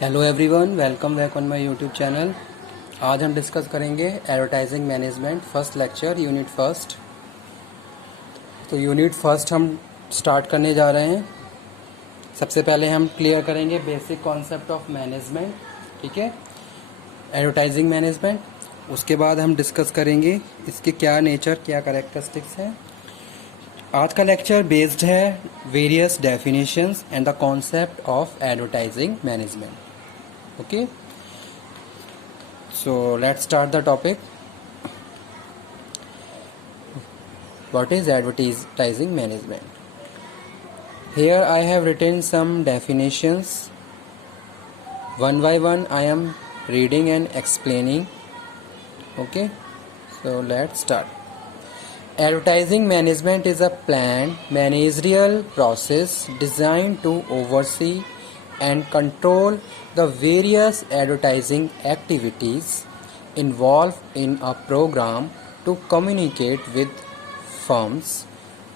Hello everyone, welcome back on my YouTube channel. आज हम discuss करेंगे advertising management first lecture unit first. तो unit first हम start करने जा रहे हैं। सबसे पहले हम क्लियर करेंगे बेसिक कॉन्सेप्ट ऑफ मैनेजमेंट, ठीक है, एडवर्टाइजिंग मैनेजमेंट। उसके बाद हम डिस्कस करेंगे इसके क्या नेचर, क्या कैरेक्टरिस्टिक्स हैं। आज का लेक्चर बेस्ड है various definitions and the concept of advertising management. Okay, so let's start the topic. What is advertising management? Here I have written some definitions. One by one I am reading and explaining. Okay, so let's start. Advertising management is a planned managerial process designed to oversee and control the various advertising activities involved in a program to communicate with firms'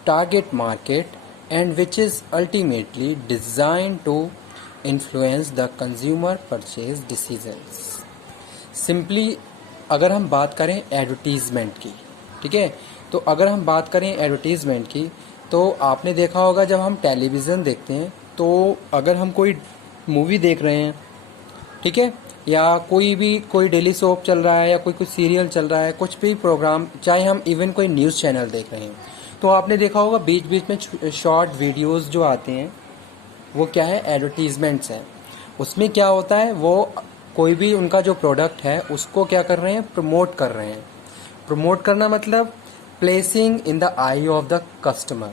target market and which is ultimately designed to influence the consumer purchase decisions. Simply अगर हम बात करें advertisement की, ठीक है, तो अगर हम बात करें एडवर्टीज़मेंट की तो आपने देखा होगा जब हम टेलीविज़न देखते हैं तो अगर हम कोई मूवी देख रहे हैं, ठीक है, या कोई डेली सोप चल रहा है या कोई सीरियल चल रहा है, कुछ भी प्रोग्राम, चाहे हम इवन कोई न्यूज़ चैनल देख रहे हैं, तो आपने देखा होगा बीच बीच में शॉर्ट वीडियोस जो आते हैं वो क्या है, एडवर्टीजमेंट्स हैं। उसमें क्या होता है, वो कोई भी उनका जो प्रोडक्ट है उसको क्या कर रहे हैं, प्रमोट कर रहे हैं। प्रमोट करना मतलब placing in the I of the customer,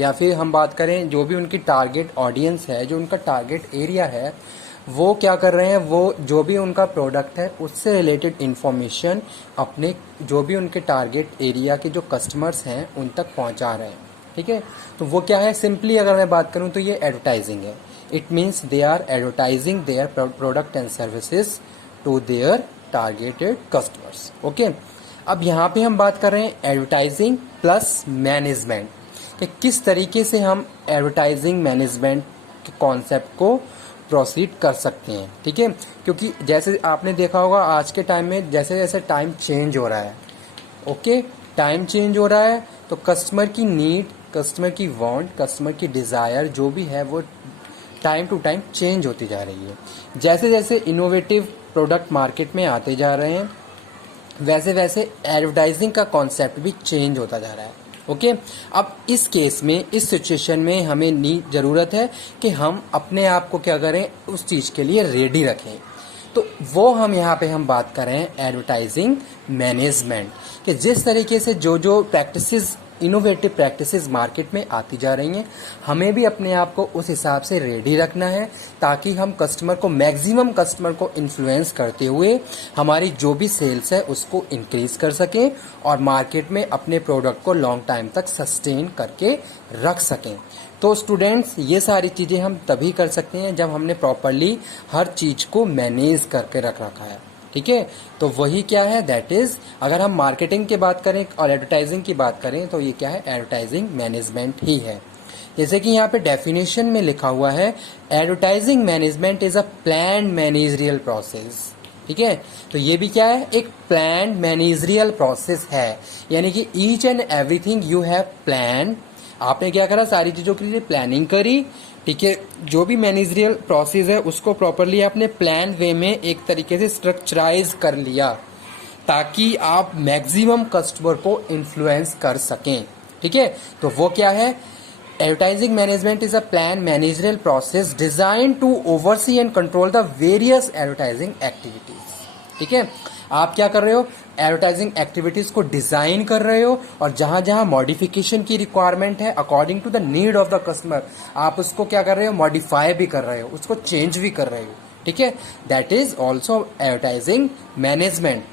या फिर हम बात करें जो भी उनकी टारगेट ऑडियंस है, जो उनका टारगेट एरिया है, वो क्या कर रहे हैं, वो जो भी उनका प्रोडक्ट है उससे रिलेटेड इन्फॉर्मेशन अपने जो भी उनके टारगेट एरिया के जो कस्टमर्स हैं उन तक पहुंचा रहे हैं, ठीक है। तो वो क्या है, सिंपली अगर मैं बात करूं तो ये एडवर्टाइजिंग है। It means they are advertising their product and services to their targeted customers. Okay, अब यहाँ पे हम बात कर रहे हैं एडवर्टाइजिंग प्लस मैनेजमेंट, कि किस तरीके से हम एडवर्टाइजिंग मैनेजमेंट के कॉन्सेप्ट को प्रोसीड कर सकते हैं, ठीक है। क्योंकि जैसे आपने देखा होगा आज के टाइम में जैसे जैसे टाइम चेंज हो रहा है, ओके, टाइम चेंज हो रहा है तो कस्टमर की नीड, कस्टमर की वांट, कस्टमर की डिज़ायर जो भी है वो टाइम टू टाइम चेंज होती जा रही है। जैसे जैसे इनोवेटिव प्रोडक्ट मार्केट में आते जा रहे हैं वैसे वैसे एडवर्टाइजिंग का कॉन्सेप्ट भी चेंज होता जा रहा है। ओके, अब इस केस में, इस सिचुएशन में हमें ज़रूरत है कि हम अपने आप को क्या करें, उस चीज़ के लिए रेडी रखें। तो वो हम यहाँ पे हम बात कर रहे हैं एडवर्टाइजिंग मैनेजमेंट, कि जिस तरीके से जो जो प्रैक्टिसेस, इनोवेटिव प्रैक्टिसेस मार्केट में आती जा रही हैं, हमें भी अपने आप को उस हिसाब से रेडी रखना है ताकि हम कस्टमर को, मैक्सिमम कस्टमर को इन्फ्लुएंस करते हुए हमारी जो भी सेल्स है उसको इंक्रीज कर सकें और मार्केट में अपने प्रोडक्ट को लॉन्ग टाइम तक सस्टेन करके रख सकें। तो स्टूडेंट्स, ये सारी चीज़ें हम तभी कर सकते हैं जब हमने प्रॉपरली हर चीज़ को मैनेज करके रख रखा है, ठीक है। तो वही क्या है, दैट इज, अगर हम मार्केटिंग की बात करें और एडवर्टाइजिंग की बात करें तो ये क्या है, एडवर्टाइजिंग मैनेजमेंट ही है। जैसे कि यहाँ पे डेफिनेशन में लिखा हुआ है, advertising management is a planned managerial process, ठीक है। तो ये भी क्या है, एक प्लान्ड मैनेजरियल प्रोसेस है, यानी कि each and everything you have plan. आपने क्या करा, सारी चीज़ों के लिए प्लानिंग करी, ठीक है। जो भी मैनेजरियल प्रोसेस है उसको प्रॉपरली आपने प्लान वे में एक तरीके से स्ट्रक्चराइज कर लिया ताकि आप मैक्सिमम कस्टमर को इन्फ्लुएंस कर सकें, ठीक है। तो वो क्या है, advertising management is a plan managerial process design to oversee and control the various advertising activities, ठीक है। आप क्या कर रहे हो, एडवर्टाइजिंग एक्टिविटीज को डिजाइन कर रहे हो और जहां जहां मॉडिफिकेशन की रिक्वायरमेंट है according to the need of the customer, आप उसको क्या कर रहे हो, मॉडिफाई भी कर रहे हो, उसको चेंज भी कर रहे हो, ठीक है। That is also advertising management.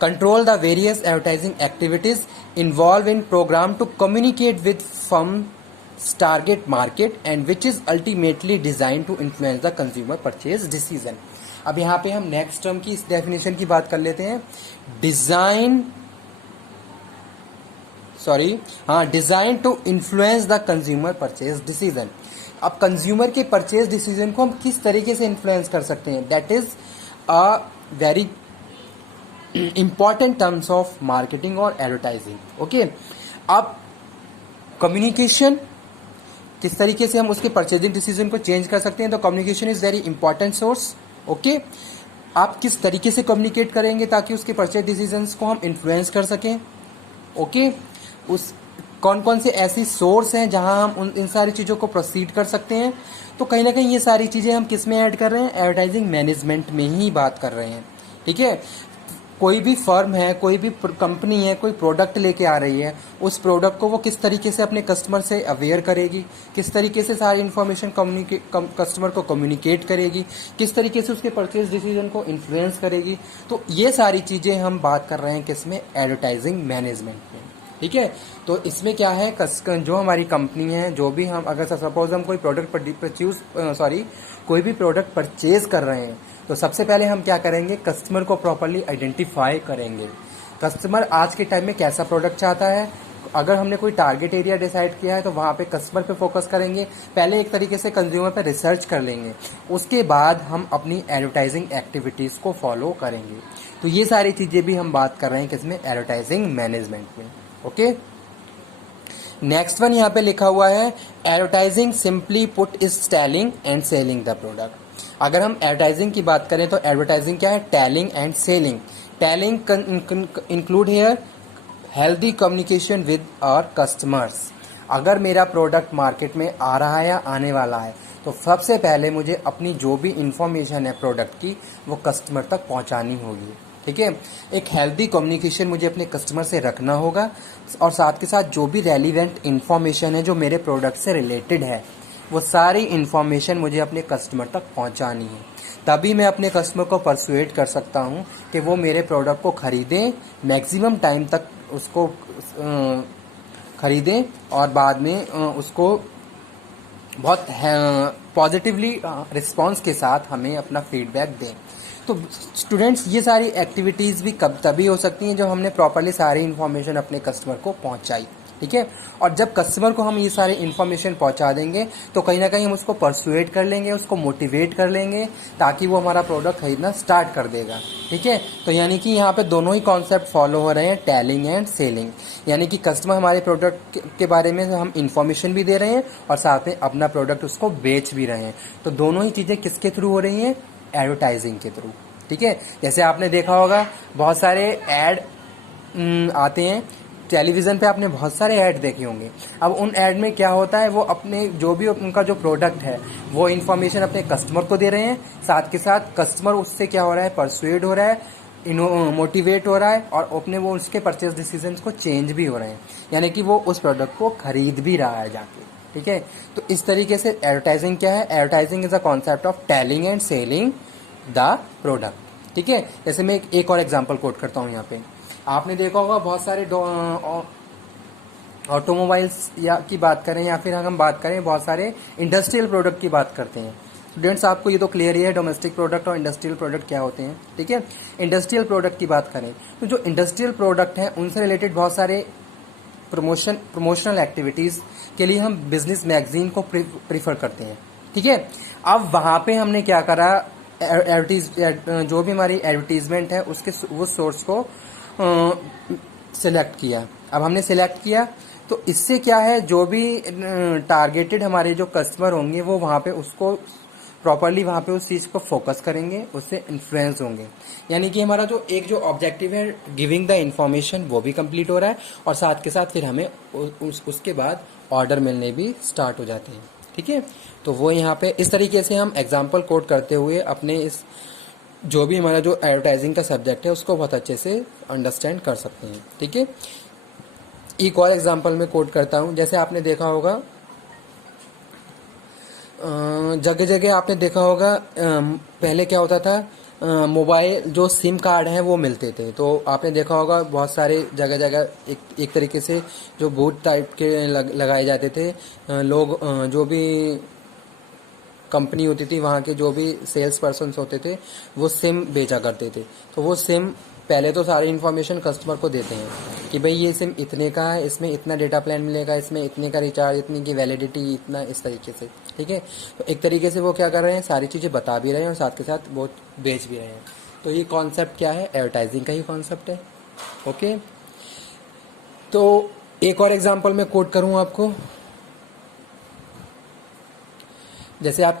Control the various advertising activities involve in program to communicate with firms target market and which is ultimately design to influence the consumer purchase decision. अब यहाँ पे हम नेक्स्ट टर्म की इस definition की बात कर लेते हैं, डिजाइन सॉरी, हाँ, design to influence the consumer purchase decision. अब कंज्यूमर के परचेज डिसीजन को हम किस तरीके से इन्फ्लुएंस कर सकते हैं, that is a very important terms of marketing और एडवर्टाइजिंग। ओके, अब कम्युनिकेशन किस तरीके से हम उसके परचेजिंग डिसीजन को चेंज कर सकते हैं, तो communication is very important source. Okay, आप किस तरीके से कम्युनिकेट करेंगे ताकि उसके परचेज डिसीजंस को हम इन्फ्लुएंस कर सकें। ओके, उस कौन कौन से ऐसी सोर्स हैं जहां हम इन सारी चीज़ों को प्रोसीड कर सकते हैं, तो कहीं ना कहीं ये सारी चीज़ें हम किस में ऐड कर रहे हैं, एडवर्टाइजिंग मैनेजमेंट में ही बात कर रहे हैं। ठीक है, कोई भी फर्म है, कोई भी कंपनी है, कोई प्रोडक्ट लेके आ रही है, उस प्रोडक्ट को वो किस तरीके से अपने कस्टमर से अवेयर करेगी, किस तरीके से सारी इन्फॉर्मेशन कस्टमर को कम्युनिकेट करेगी, किस तरीके से उसके परचेज डिसीजन को इन्फ्लुएंस करेगी, तो ये सारी चीज़ें हम बात कर रहे हैं किसमें, एडवर्टाइजिंग मैनेजमेंट में। ठीक है, तो इसमें क्या है, जो हमारी कंपनी है, जो भी हम अगर सपोज हम कोई कोई भी प्रोडक्ट परचेज कर रहे हैं, तो सबसे पहले हम क्या करेंगे, कस्टमर को प्रॉपर्ली आइडेंटिफाई करेंगे। कस्टमर आज के टाइम में कैसा प्रोडक्ट चाहता है, अगर हमने कोई टारगेट एरिया डिसाइड किया है तो वहाँ पे कस्टमर पे फोकस करेंगे, पहले एक तरीके से कंज्यूमर पे रिसर्च कर लेंगे, उसके बाद हम अपनी एडवर्टाइजिंग एक्टिविटीज़ को फॉलो करेंगे। तो ये सारी चीज़ें भी हम बात कर रहे हैं किसमें, एडवर्टाइजिंग मैनेजमेंट में। ओके, नेक्स्ट वन यहाँ पे लिखा हुआ है, advertising simply put is telling and selling the product. अगर हम एडवर्टाइजिंग की बात करें तो एडवर्टाइजिंग क्या है, telling and selling. Telling include here healthy communication with our customers. अगर मेरा प्रोडक्ट मार्केट में आ रहा है या आने वाला है, तो सबसे पहले मुझे अपनी जो भी इंफॉर्मेशन है प्रोडक्ट की, वो कस्टमर तक पहुंचानी होगी। ठीक है, एक हेल्दी कम्युनिकेशन मुझे अपने कस्टमर से रखना होगा, और साथ के साथ जो भी रेलिवेंट इन्फॉर्मेशन है जो मेरे प्रोडक्ट से रिलेटेड है, वो सारी इन्फॉर्मेशन मुझे अपने कस्टमर तक पहुंचानी है। तभी मैं अपने कस्टमर को परसुएट कर सकता हूं कि वो मेरे प्रोडक्ट को खरीदें, मैक्सिमम टाइम तक उसको खरीदें, और बाद में उसको बहुत पॉजिटिवली रिस्पॉन्स के साथ हमें अपना फीडबैक दें। तो स्टूडेंट्स, ये सारी एक्टिविटीज़ भी कब तभी हो सकती हैं जब हमने प्रॉपर्ली सारी इन्फॉर्मेशन अपने कस्टमर को पहुंचाई। ठीक है, और जब कस्टमर को हम ये सारी इन्फॉर्मेशन पहुंचा देंगे तो कहीं ना कहीं हम उसको परसुएट कर लेंगे, उसको मोटिवेट कर लेंगे, ताकि वो हमारा प्रोडक्ट खरीदना स्टार्ट कर देगा। ठीक है, तो यानी कि यहाँ पे दोनों ही कॉन्सेप्ट फॉलो हो रहे हैं, टेलिंग एंड सेलिंग। यानी कि कस्टमर हमारे प्रोडक्ट के बारे में हम इन्फॉर्मेशन भी दे रहे हैं और साथ में अपना प्रोडक्ट उसको बेच भी रहे हैं। तो दोनों ही चीज़ें किसके थ्रू हो रही हैं, एडवर्टाइजिंग के थ्रू। ठीक है, जैसे आपने देखा होगा बहुत सारे ऐड आते हैं टेलीविज़न पे, आपने बहुत सारे ऐड देखे होंगे। अब उन ऐड में क्या होता है, वो अपने जो भी उनका जो प्रोडक्ट है वो इन्फॉर्मेशन अपने कस्टमर को दे रहे हैं, साथ के साथ कस्टमर उससे क्या हो रहा है, परसुएड हो रहा है, मोटिवेट हो रहा है, और अपने वो उसके परचेज डिसीजंस को चेंज भी हो रहे हैं, यानी कि वो उस प्रोडक्ट को खरीद भी रहा है जाके। ठीक है, तो इस तरीके से एडवर्टाइजिंग क्या है, advertising is a concept of telling and selling the product. ठीक है, जैसे मैं एक और एग्जांपल कोट करता हूँ। यहाँ पे आपने देखा होगा बहुत सारे ऑटोमोबाइल्स या की बात करें, या फिर हम बात करें बहुत सारे इंडस्ट्रियल प्रोडक्ट की बात करते हैं। स्टूडेंट्स, आपको ये तो क्लियर ही है डोमेस्टिक प्रोडक्ट और इंडस्ट्रियल प्रोडक्ट क्या होते हैं। ठीक है, इंडस्ट्रियल प्रोडक्ट की बात करें तो जो इंडस्ट्रियल प्रोडक्ट हैं उनसे रिलेटेड बहुत सारे प्रमोशनल एक्टिविटीज़ के लिए हम बिजनेस मैगजीन को प्रीफर करते हैं। ठीक है, अब वहाँ पे हमने क्या करा, जो भी हमारी एडवर्टीजमेंट है उसके वो सोर्स को सिलेक्ट किया। अब हमने सिलेक्ट किया तो इससे क्या है, जो भी टारगेटेड हमारे जो कस्टमर होंगे वो वहाँ पे उसको प्रॉपरली वहाँ पे उस चीज़ को फोकस करेंगे, उससे इन्फ्लुएंस होंगे। यानी कि हमारा जो ऑब्जेक्टिव है गिविंग द इन्फॉर्मेशन वो भी कंप्लीट हो रहा है, और साथ के साथ फिर हमें उसके बाद ऑर्डर मिलने भी स्टार्ट हो जाते हैं। ठीक है, तो वो यहाँ पे इस तरीके से हम एग्जाम्पल कोट करते हुए अपने इस जो भी हमारा जो एडवर्टाइजिंग का सब्जेक्ट है उसको बहुत अच्छे से अंडरस्टैंड कर सकते हैं। ठीक है, एक और एग्जांपल में कोट करता हूँ। जैसे आपने देखा होगा जगह जगह आपने देखा होगा पहले क्या होता था, मोबाइल जो सिम कार्ड हैं वो मिलते थे। तो आपने देखा होगा बहुत सारे जगह जगह एक तरीके से जो बूथ टाइप के लगाए जाते थे। लोग जो भी कंपनी होती थी वहाँ के जो भी सेल्स पर्सन्स होते थे वो सिम बेचा करते थे। तो वो सिम पहले तो सारी इन्फॉर्मेशन कस्टमर को देते हैं कि भाई ये सिम इतने का है, इसमें इतना डेटा प्लान मिलेगा, इसमें इतने का रिचार्ज, इतनी की वैलिडिटी, इतना, इस तरीके से, ठीक है। तो एक तरीके से वो क्या कर रहे हैं, सारी चीज़ें बता भी रहे हैं और साथ के साथ वो बेच भी रहे हैं। तो ये कॉन्सेप्ट क्या है, एडवर्टाइजिंग का ही कॉन्सेप्ट है। ओके, तो एक और एग्जांपल मैं कोट करूं आपको। जैसे आप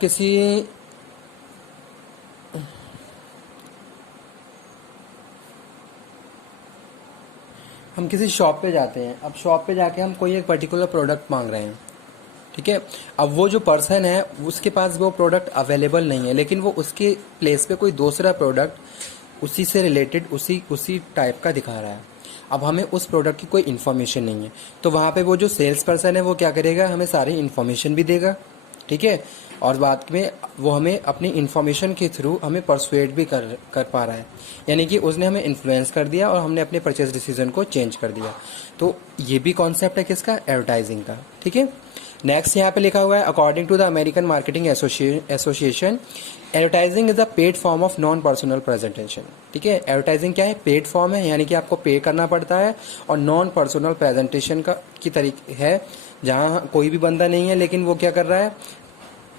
हम किसी शॉप पे जाते हैं। अब शॉप पे जाके हम कोई एक पर्टिकुलर प्रोडक्ट मांग रहे हैं, ठीक है। अब वो जो पर्सन है उसके पास वो प्रोडक्ट अवेलेबल नहीं है, लेकिन वो उसके प्लेस पे कोई दूसरा प्रोडक्ट उसी से रिलेटेड उसी टाइप का दिखा रहा है। अब हमें उस प्रोडक्ट की कोई इन्फॉर्मेशन नहीं है, तो वहाँ पे वो जो सेल्स पर्सन है वो क्या करेगा, हमें सारी इन्फॉर्मेशन भी देगा, ठीक है। और बाद में वो हमें अपनी इन्फॉर्मेशन के थ्रू हमें परसुएड भी कर पा रहा है, यानी कि उसने हमें इन्फ्लुएंस कर दिया और हमने अपने परचेज डिसीजन को चेंज कर दिया। तो ये भी कॉन्सेप्ट है किसका, एडवर्टाइजिंग का, ठीक है। नेक्स्ट यहाँ पे लिखा हुआ है, according to the American marketing association, advertising is a paid form of non personal presentation, ठीक है। एडवर्टाइजिंग क्या है, पेड फॉर्म है, यानी कि आपको पे करना पड़ता है, और नॉन पर्सनल प्रेजेंटेशन का की तरीके है, जहाँ कोई भी बंदा नहीं है, लेकिन वो क्या कर रहा है,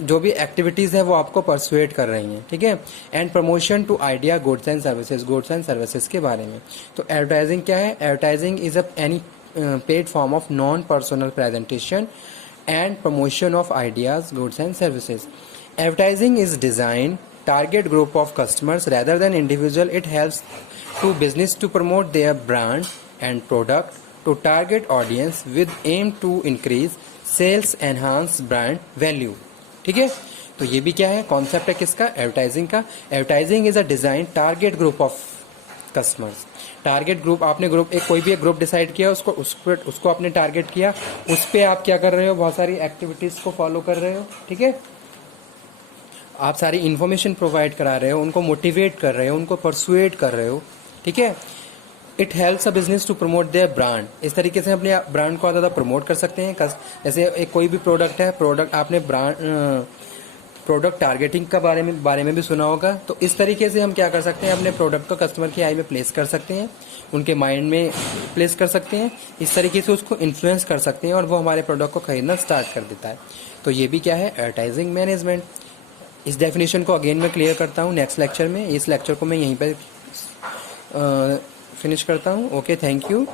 जो भी एक्टिविटीज़ है वो आपको परसुएट कर रही हैं, ठीक है। And promotion to idea goods and services के बारे में। तो एडवर्टाइजिंग क्या है, advertising is a any paid form of non personal presentation and promotion of ideas, goods and services. Advertising is designed target group of customers rather than individual. It helps to business to promote their brand and product to target audience with aim to increase sales, enhance brand value. ठीक है, तो ये भी क्या है, concept है किसका, advertising का। Advertising is a design target group of customers. Target group, आपने ग्रुप एक कोई भी एक ग्रुप डिसाइड किया, उसको आपने टारगेट किया, उस पर आप क्या कर रहे हो, बहुत सारी एक्टिविटीज को फॉलो कर रहे हो, ठीक है। आप सारी इन्फॉर्मेशन प्रोवाइड करा रहे हो, उनको मोटिवेट कर रहे हो, उनको परसुएट कर रहे हो, ठीक है। It helps a business to promote their brand. इस तरीके से अपने ब्रांड को ज़्यादा प्रमोट कर सकते हैं। जैसे एक कोई भी प्रोडक्ट है, प्रोडक्ट आपने प्रोडक्ट टारगेटिंग का बारे में भी सुना होगा। तो इस तरीके से हम क्या कर सकते हैं, अपने प्रोडक्ट को कस्टमर की आई में प्लेस कर सकते हैं, उनके माइंड में प्लेस कर सकते हैं, इस तरीके से उसको इन्फ्लुएंस कर सकते हैं और वो हमारे प्रोडक्ट को खरीदना स्टार्ट कर देता है। तो ये भी क्या है, एडवर्टाइजिंग मैनेजमेंट। इस डेफिनेशन को अगेन मैं क्लियर करता हूँ नेक्स्ट लेक्चर में। इस लेक्चर को मैं यहीं पर फिनिश करता हूँ। Okay, thank you.